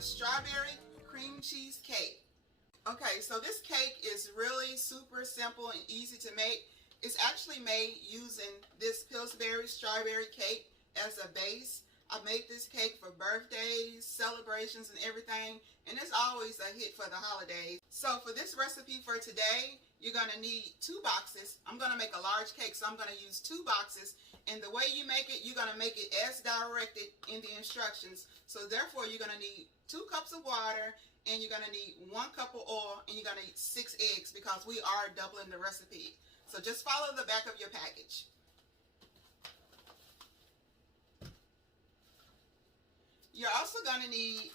Strawberry cream cheese cake. Okay, so this cake is really super simple and easy to make. It's actually made using this Pillsbury strawberry cake as a base. I made this cake for birthdays, celebrations, and everything, and it's always a hit for the holidays. So for this recipe for today, you're going to need 2 boxes. I'm going to make a large cake, so I'm going to use 2 boxes. And the way you make it, you're going to make it as directed in the instructions. So therefore, you're going to need 2 cups of water, and you're going to need 1 cup of oil, and you're going to need 6 eggs because we are doubling the recipe. So just follow the back of your package. You're also going to need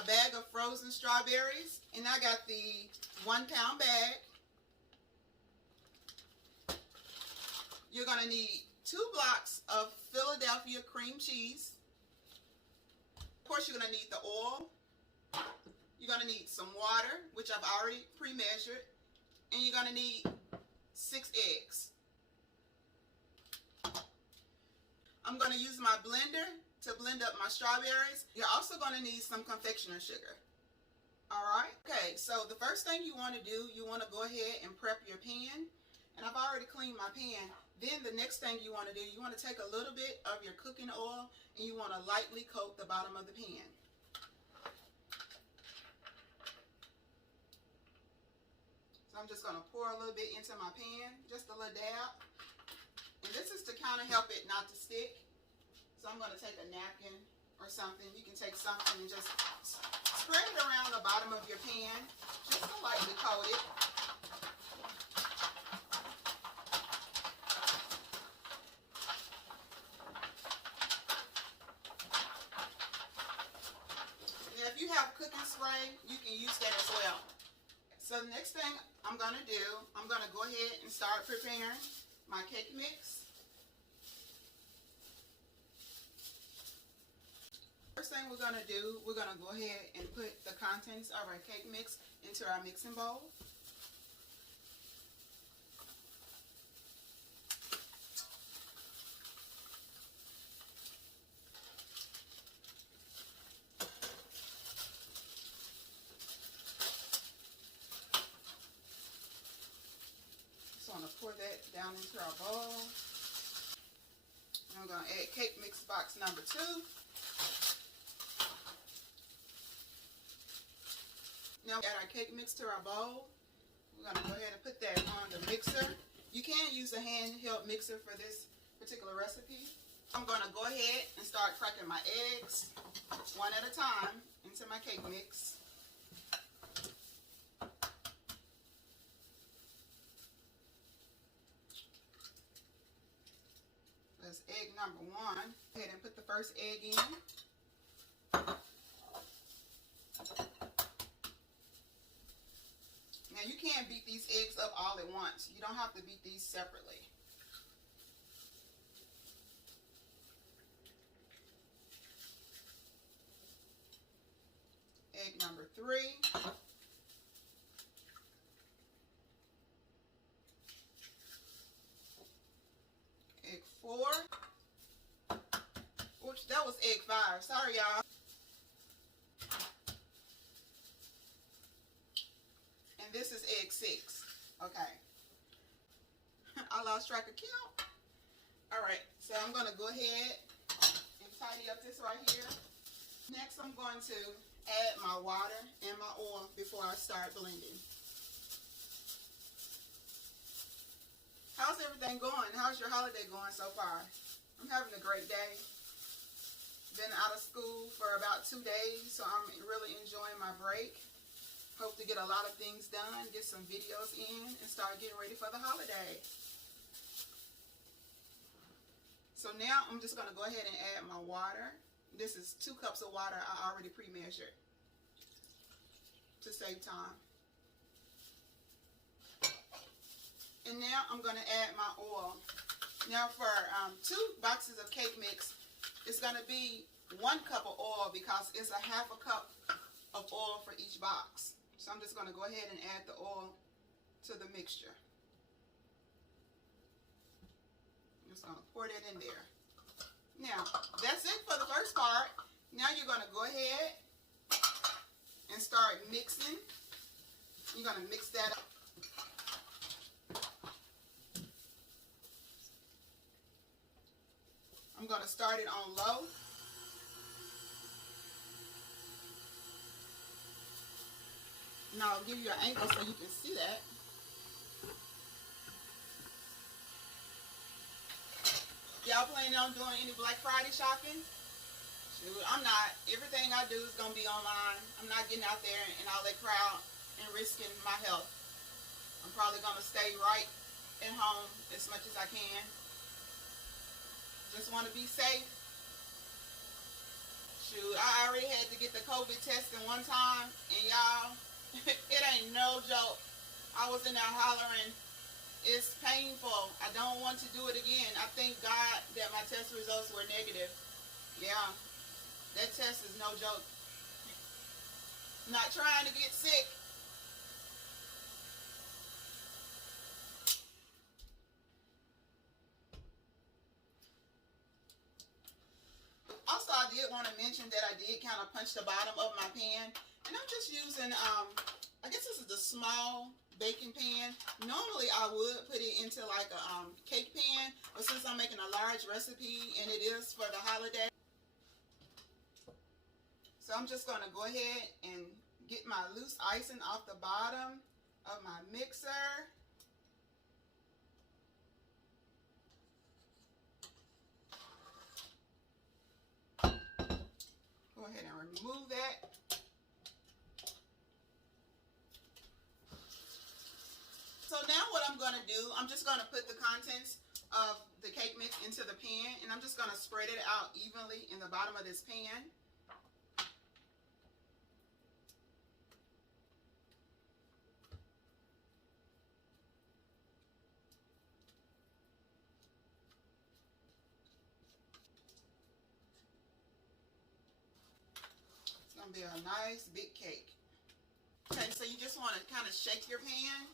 a bag of frozen strawberries, and I got the 1-pound bag. You're going to need 2 blocks of Philadelphia cream cheese. Of course, you're going to need the oil. You're going to need some water, which I've already pre-measured, and you're going to need 6 eggs. I'm going to use my blender to blend up my strawberries. You're also going to need some confectioner sugar. Alright, okay, so the first thing you want to do, you want to go ahead and prep your pan. And I've already cleaned my pan. Then the next thing you want to do, you want to take a little bit of your cooking oil and you want to lightly coat the bottom of the pan. So I'm just going to pour a little bit into my pan, just a little dab. And this is to kind of help it not to stick. So I'm going to take a napkin or something. You can take something and just spread it around the bottom of your pan, just to lightly coat it. Now if you have cooking spray, you can use that as well. So the next thing I'm going to do, I'm going to go ahead and start preparing my cake mix. First thing we're going to do, we're going to go ahead and put the contents of our cake mix into our mixing bowl. So I'm going to pour that down into our bowl. I'm going to add cake mix box number 2. Now add our cake mix to our bowl. We're going to go ahead and put that on the mixer. You can use a handheld mixer for this particular recipe. I'm going to go ahead and start cracking my eggs one at a time into my cake mix. That's egg number 1. Go ahead and put the first egg in. Now you can't beat these eggs up all at once. You don't have to beat these separately. Egg number 3. Egg 4. Which that was egg 5. Sorry y'all. This is egg 6. Okay. I lost track of count. Alright, so I'm going to go ahead and tidy up this right here. Next, I'm going to add my water and my oil before I start blending. How's everything going? How's your holiday going so far? I'm having a great day. Been out of school for about 2 days, so I'm really enjoying my break. Hope to get a lot of things done, get some videos in, and start getting ready for the holiday. So now I'm just going to go ahead and add my water. This is 2 cups of water I already pre-measured to save time. And now I'm going to add my oil. Now for 2 boxes of cake mix, it's going to be 1 cup of oil because it's a half a cup of oil for each box. So I'm just going to go ahead and add the oil to the mixture. I'm just going to pour that in there. Now, that's it for the first part. Now you're going to go ahead and start mixing. You're going to mix that up. I'm going to start it on low. And I'll give you an angle so you can see that. Y'all planning on doing any Black Friday shopping? Shoot, I'm not. Everything I do is going to be online. I'm not getting out there in all that crowd and risking my health. I'm probably going to stay right at home as much as I can. Just want to be safe. Shoot, I already had to get the COVID testing one time, and y'all, it ain't no joke. I was in there hollering, it's painful. I don't want to do it again. I thank God that my test results were negative. Yeah, that test is no joke. Not trying to get sick. Also, I did want to mention that I did kind of punch the bottom of my pan. And I'm just using, I guess this is the small baking pan. Normally, I would put it into like a cake pan. But since I'm making a large recipe and it is for the holiday. So I'm just going to go ahead and get my loose icing off the bottom of my mixer. Go ahead and remove that. So now what I'm going to do, I'm just going to put the contents of the cake mix into the pan, and I'm just going to spread it out evenly in the bottom of this pan. It's going to be a nice big cake. Okay, so you just want to kind of shake your pan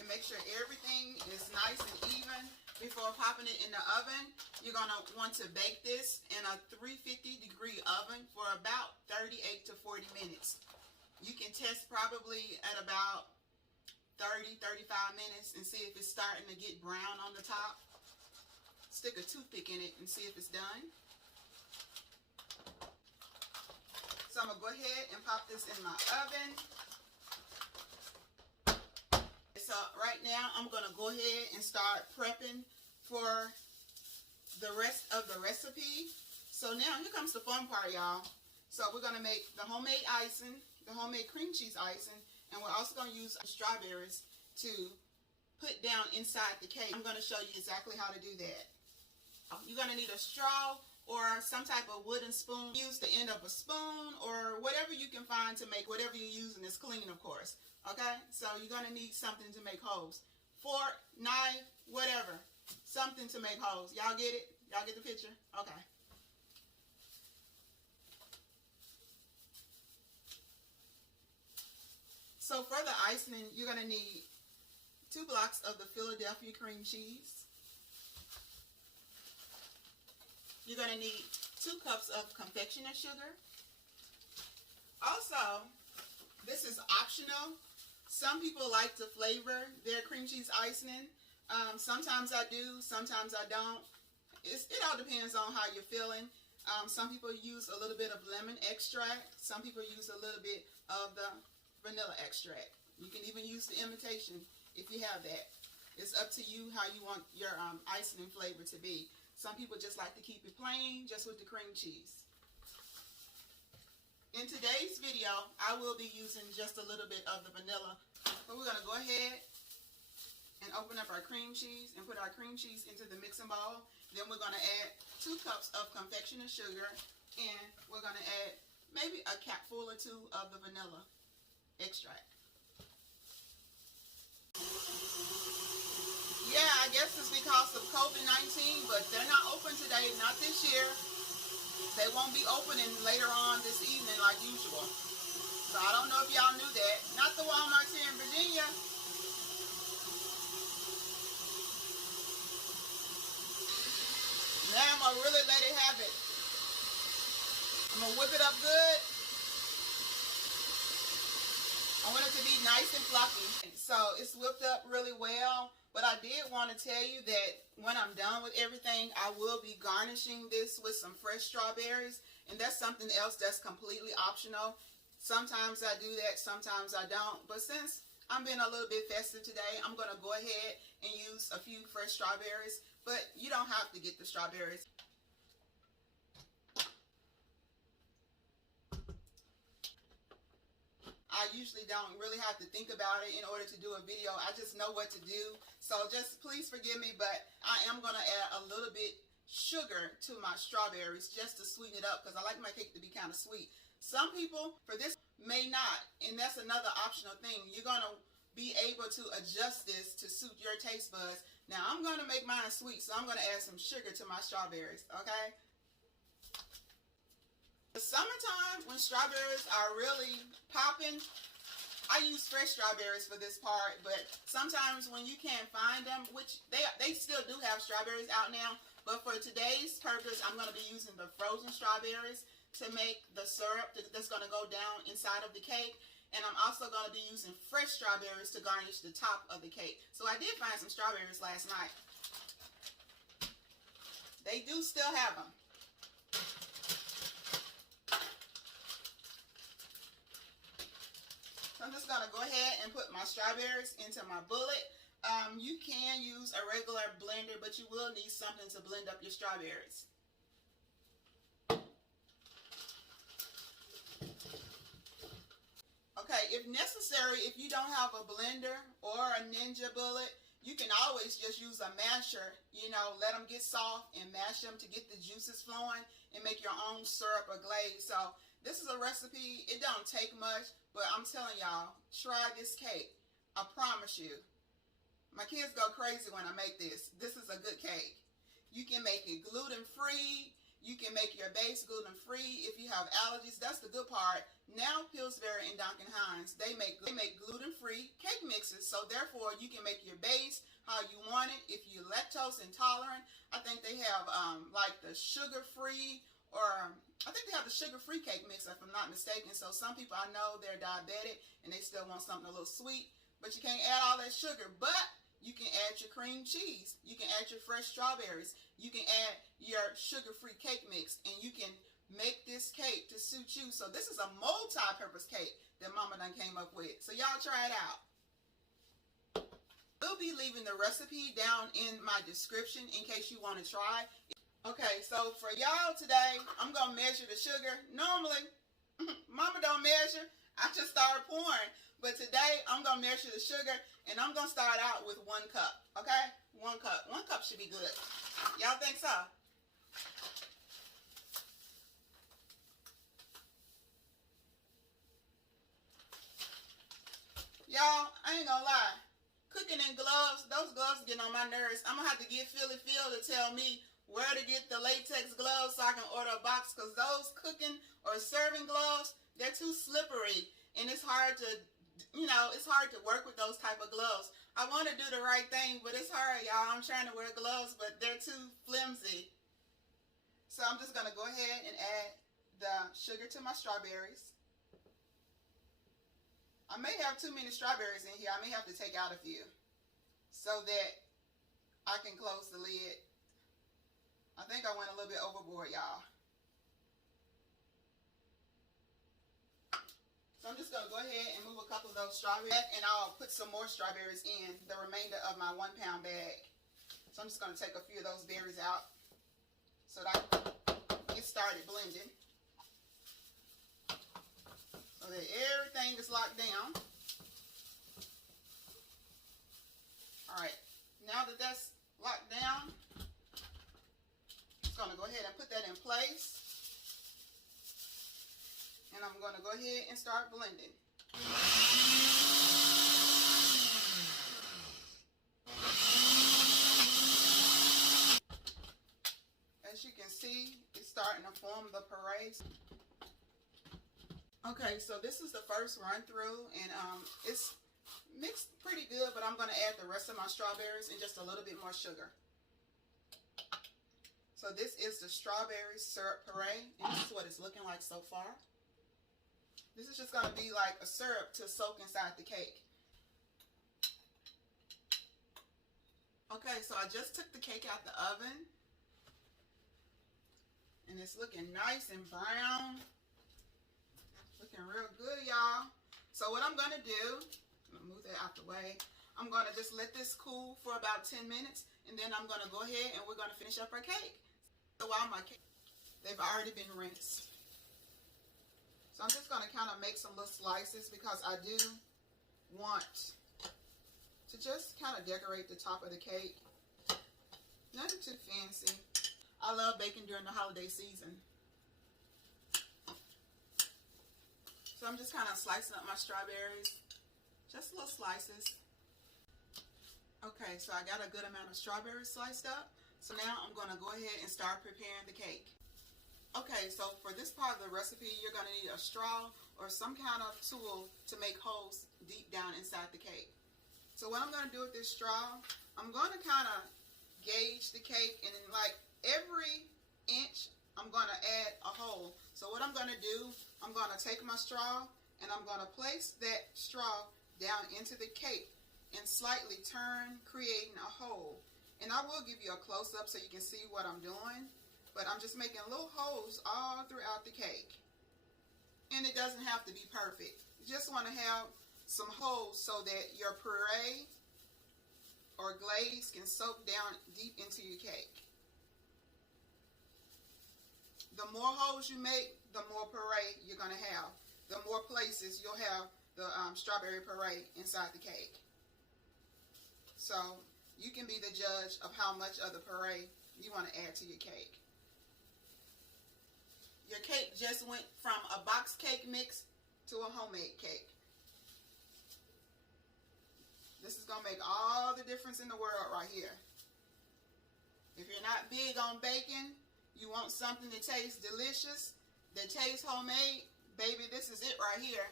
and make sure everything is nice and even before popping it in the oven. You're going to want to bake this in a 350-degree oven for about 38 to 40 minutes. You can test probably at about 30-35 minutes and see if it's starting to get brown on the top. Stick a toothpick in it and see if it's done. So I'm going to go ahead and pop this in my oven. So right now I'm going to go ahead and start prepping for the rest of the recipe. So now here comes the fun part, y'all. So we're going to make the homemade icing, the homemade cream cheese icing, and we're also going to use strawberries to put down inside the cake. I'm going to show you exactly how to do that. You're going to need a straw or some type of wooden spoon. Use the end of a spoon or whatever you can find to make whatever you're using is clean, of course. Okay, so you're going to need something to make holes. Fork, knife, whatever. Something to make holes. Y'all get it? Y'all get the picture? Okay. So for the icing, you're going to need 2 blocks of the Philadelphia cream cheese. You're going to need 2 cups of confectioner sugar. Also, this is optional. Some people like to flavor their cream cheese icing. Sometimes I do, sometimes I don't. It all depends on how you're feeling. Some people use a little bit of lemon extract. Some people use a little bit of the vanilla extract. You can even use the imitation if you have that. It's up to you how you want your icing flavor to be. Some people just like to keep it plain, just with the cream cheese. In today's video, I will be using just a little bit of the vanilla. But we're going to go ahead and open up our cream cheese and put our cream cheese into the mixing bowl. Then we're going to add 2 cups of confectioner sugar, and we're going to add maybe a capful or 2 of the vanilla extract. guess it's because of COVID-19, but they're not open today, not this year. They won't be opening later on this evening like usual. So I don't know if y'all knew that. Not the Walmarts here in Virginia. Now I'm going to really let it have it. I'm going to whip it up good. I want it to be nice and fluffy. So it's whipped up really well. But I did want to tell you that when I'm done with everything, I will be garnishing this with some fresh strawberries. And that's something else that's completely optional. Sometimes I do that, sometimes I don't. But since I'm being a little bit festive today, I'm going to go ahead and use a few fresh strawberries. But you don't have to get the strawberries. I usually don't really have to think about it in order to do a video. I just know what to do. So just please forgive me, but I am going to add a little bit sugar to my strawberries just to sweeten it up because I like my cake to be kind of sweet. Some people for this may not, and that's another optional thing. You're going to be able to adjust this to suit your taste buds. Now I'm going to make mine sweet, so I'm going to add some sugar to my strawberries, okay? The summertime, when strawberries are really popping, I use fresh strawberries for this part, but sometimes when you can't find them, which they still do have strawberries out now, but for today's purpose, I'm going to be using the frozen strawberries to make the syrup that's going to go down inside of the cake, and I'm also going to be using fresh strawberries to garnish the top of the cake. So I did find some strawberries last night. They do still have them. I'm just going to go ahead and put my strawberries into my bullet. You can use a regular blender, but you will need something to blend up your strawberries. Okay, if necessary, if you don't have a blender or a Ninja bullet, you can always just use a masher, you know, let them get soft and mash them to get the juices flowing and make your own syrup or glaze. So this is a recipe. It don't take much, but I'm telling y'all, try this cake. I promise you. My kids go crazy when I make this. This is a good cake. You can make it gluten-free. You can make your base gluten-free if you have allergies. That's the good part. Now Pillsbury and Duncan Hines, they make gluten-free cake mixes. So therefore, you can make your base how you want it. If you're lactose intolerant, I think they have like the sugar-free, or I think they have the sugar-free cake mix, if I'm not mistaken. So some people I know, they're diabetic and they still want something a little sweet, but you can't add all that sugar. But you can add your cream cheese. You can add your fresh strawberries. You can add your sugar-free cake mix, and you can make this cake to suit you. So this is a multi-purpose cake that Mama done came up with. So y'all try it out. We'll be leaving the recipe down in my description in case you want to try. Okay, so for y'all today, I'm going to measure the sugar. Normally, Mama don't measure. I just start pouring. But today, I'm going to measure the sugar, and I'm going to start out with 1 cup, okay? 1 cup. 1 cup should be good. Y'all think so? Y'all, I ain't gonna lie. Cooking in gloves, those gloves get on my nerves. I'm going to have to get Philly Phil to tell me where to get the latex gloves so I can order a box, because those cooking or serving gloves, they're too slippery, and it's hard to, you know, it's hard to work with those type of gloves. I want to do the right thing, but it's hard, y'all. I'm trying to wear gloves, but they're too flimsy. So I'm just going to go ahead and add the sugar to my strawberries. I may have too many strawberries in here. I may have to take out a few so that I can close the lid. I think I went a little bit overboard, y'all. So I'm just going to go ahead and move a couple of those strawberries, and I'll put some more strawberries in the remainder of my 1 pound bag. So I'm just going to take a few of those berries out so that I can get started blending. So that everything is locked down. Alright, now that that's locked down, I'm just going to go ahead and put that in place. And I'm going to go ahead and start blending. purees. Okay, so this is the first run through, and it's mixed pretty good, but I'm going to add the rest of my strawberries and just a little bit more sugar. So this is the strawberry syrup puree, and this is what it's looking like so far. This is just going to be like a syrup to soak inside the cake. Okay, so I just took the cake out the oven, and it's looking nice and brown. Looking real good, y'all. So what I'm going to do, I'm going to move that out the way. I'm going to just let this cool for about 10 minutes, and then I'm going to go ahead and we're going to finish up our cake. So while my cake, they've already been rinsed. So I'm just going to kind of make some little slices because I do want to just kind of decorate the top of the cake. Nothing too fancy. I love baking during the holiday season. So I'm just kind of slicing up my strawberries. Just little slices. Okay, so I got a good amount of strawberries sliced up. So now I'm going to go ahead and start preparing the cake. Okay, so for this part of the recipe, you're going to need a straw or some kind of tool to make holes deep down inside the cake. So what I'm going to do with this straw, I'm going to kind of gauge the cake, and in like every inch, I'm going to add a hole. So what I'm going to do, I'm going to take my straw and I'm going to place that straw down into the cake and slightly turn, creating a hole. And I will give you a close-up so you can see what I'm doing. But I'm just making little holes all throughout the cake. And it doesn't have to be perfect. You just want to have some holes so that your puree or glaze can soak down deep into your cake. The more holes you make, the more puree you're going to have. The more places you'll have the strawberry puree inside the cake. So you can be the judge of how much of the puree you want to add to your cake. Your cake just went from a box cake mix to a homemade cake. This is going to make all the difference in the world right here. If you're not big on baking, you want something that tastes delicious, that tastes homemade, baby, this is it right here.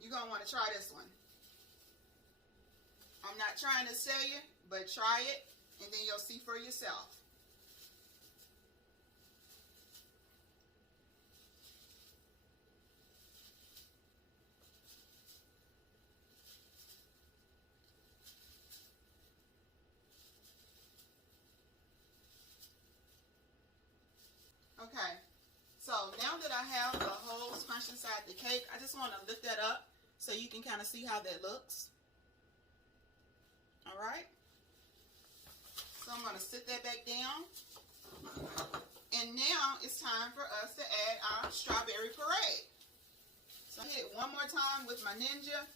You're going to want to try this one. I'm not trying to sell you, but try it, and then you'll see for yourself. Okay, so now that I have the holes punched inside the cake, I just want to lift that up so you can kind of see how that looks. All right, so I'm going to sit that back down. And now it's time for us to add our strawberry puree. So I hit it one more time with my Ninja.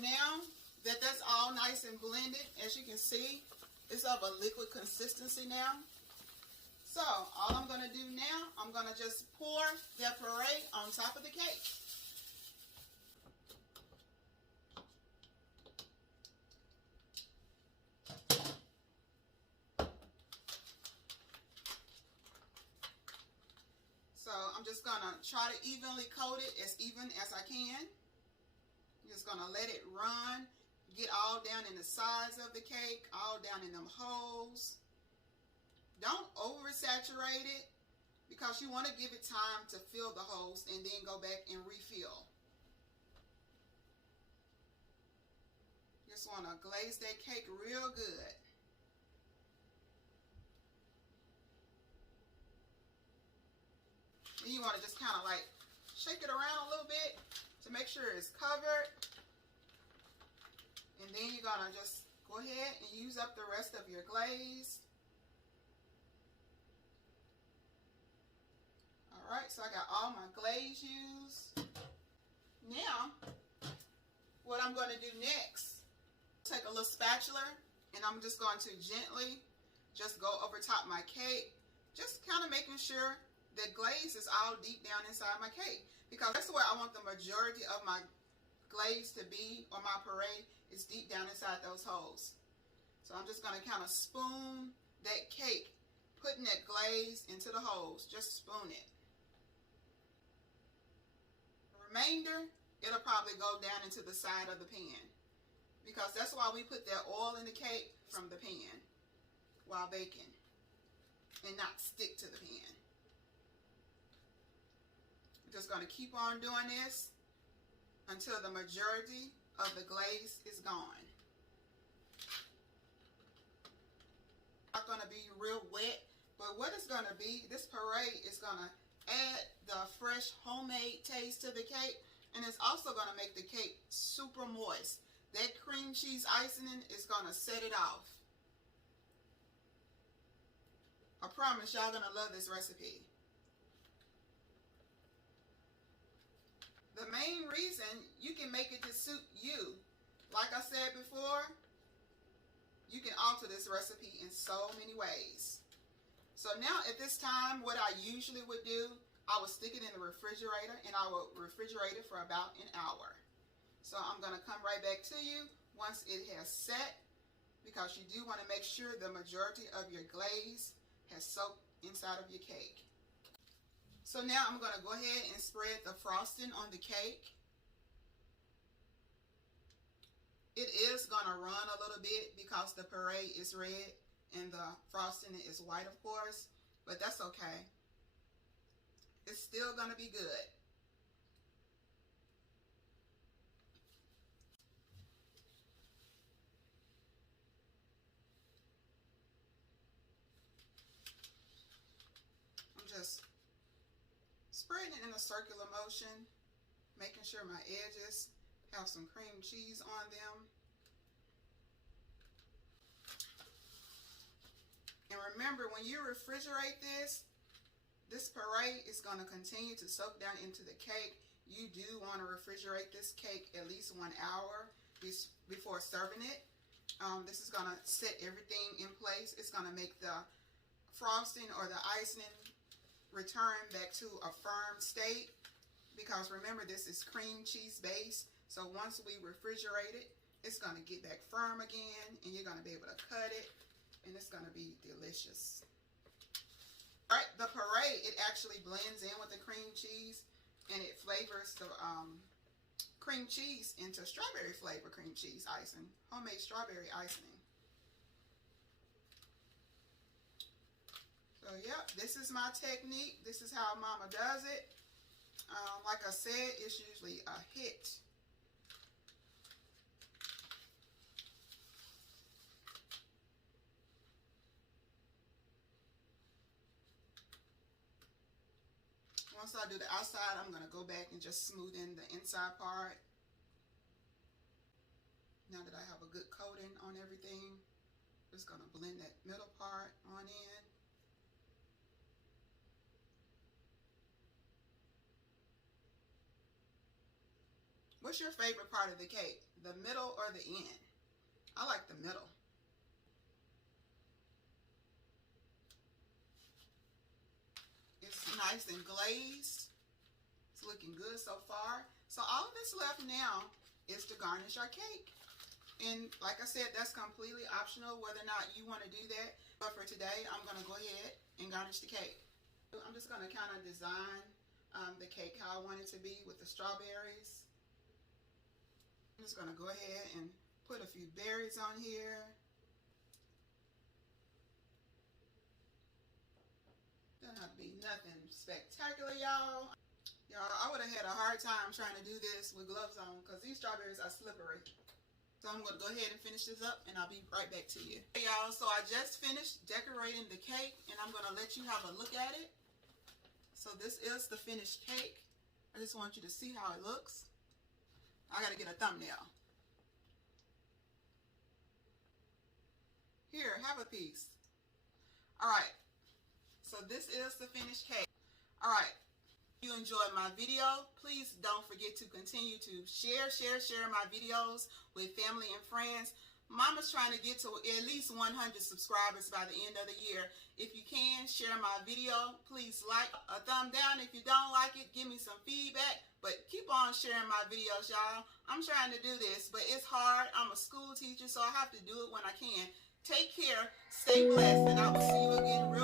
Now that that's all nice and blended, as you can see, it's of a liquid consistency now. So all I'm going to do now, I'm going to just pour that puree on top of the cake. So I'm just going to try to evenly coat it as even as I can. I'm just going to let it run, get all down in the sides of the cake, all down in them holes. Don't oversaturate it because you want to give it time to fill the holes and then go back and refill. Just want to glaze that cake real good. Then you want to just kind of like shake it around a little bit to make sure it's covered. And then you're going to just go ahead and use up the rest of your glaze. Alright, so I got all my glaze used. Now, what I'm going to do next, take a little spatula, and I'm just going to gently just go over top my cake, just kind of making sure the glaze is all deep down inside my cake, because that's where I want the majority of my glaze to be, or my puree is deep down inside those holes. So I'm just going to kind of spoon that cake putting that glaze into the holes. Just spoon it. The remainder, it'll probably go down into the side of the pan, because that's why we put that oil in the cake from the pan while baking, and not stick to the pan. I'm just going to keep on doing this until the majority of the glaze is gone. Not going to be real wet, but what it's going to be, this puree is going to add the fresh homemade taste to the cake, and it's also going to make the cake super moist. That cream cheese icing is going to set it off. I promise y'all going to love this recipe. The main reason you can make it to suit you, like I said before, you can alter this recipe in so many ways. So now at this time, what I usually would do, I would stick it in the refrigerator, and I would refrigerate it for about an hour. So I'm going to come right back to you once it has set, because you do want to make sure the majority of your glaze has soaked inside of your cake. So now I'm going to go ahead and spread the frosting on the cake. It is going to run a little bit because the puree is red and the frosting is white, of course, but that's okay. It's still going to be good. I'm just spreading it in a circular motion, making sure my edges have some cream cheese on them. And remember, when you refrigerate this puree is going to continue to soak down into the cake. You do want to refrigerate this cake at least 1 hour before serving it. This is going to set everything in place. It's going to make the frosting or the icing return back to a firm state, because remember, this is cream cheese based. So once we refrigerate it, it's going to get back firm again, and you're going to be able to cut it, and it's going to be delicious. All right, the puree, it actually blends in with the cream cheese, and it flavors the cream cheese into strawberry flavor cream cheese icing, homemade strawberry icing. So yep, this is my technique. This is how Mama does it. Like I said, it's usually a hit. Once I do the outside, I'm going to go back and just smooth in the inside part. Now that I have a good coating on everything, just going to blend that middle part on in. What's your favorite part of the cake? The middle or the end? I like the middle. It's nice and glazed. It's looking good so far. So all that's left now is to garnish our cake. And like I said, that's completely optional whether or not you want to do that. But for today, I'm going to go ahead and garnish the cake. I'm just going to kind of design the cake how I want it to be with the strawberries. I'm just going to go ahead and put a few berries on here. Doesn't have to be nothing spectacular, y'all. Y'all, I would have had a hard time trying to do this with gloves on because these strawberries are slippery. So I'm going to go ahead and finish this up, and I'll be right back to you. Hey, y'all, so I just finished decorating the cake, and I'm going to let you have a look at it. So this is the finished cake. I just want you to see how it looks. I got to get a thumbnail. Here, have a piece. All right. So this is the finished cake. All right. If you enjoyed my video, please don't forget to continue to share my videos with family and friends. Mama's trying to get to at least 100 subscribers by the end of the year. If you can, share my video. Please like, a thumb down. If you don't like it, give me some feedback. But keep on sharing my videos, y'all. I'm trying to do this, but it's hard. I'm a school teacher, so I have to do it when I can. Take care, stay blessed, and I will see you again real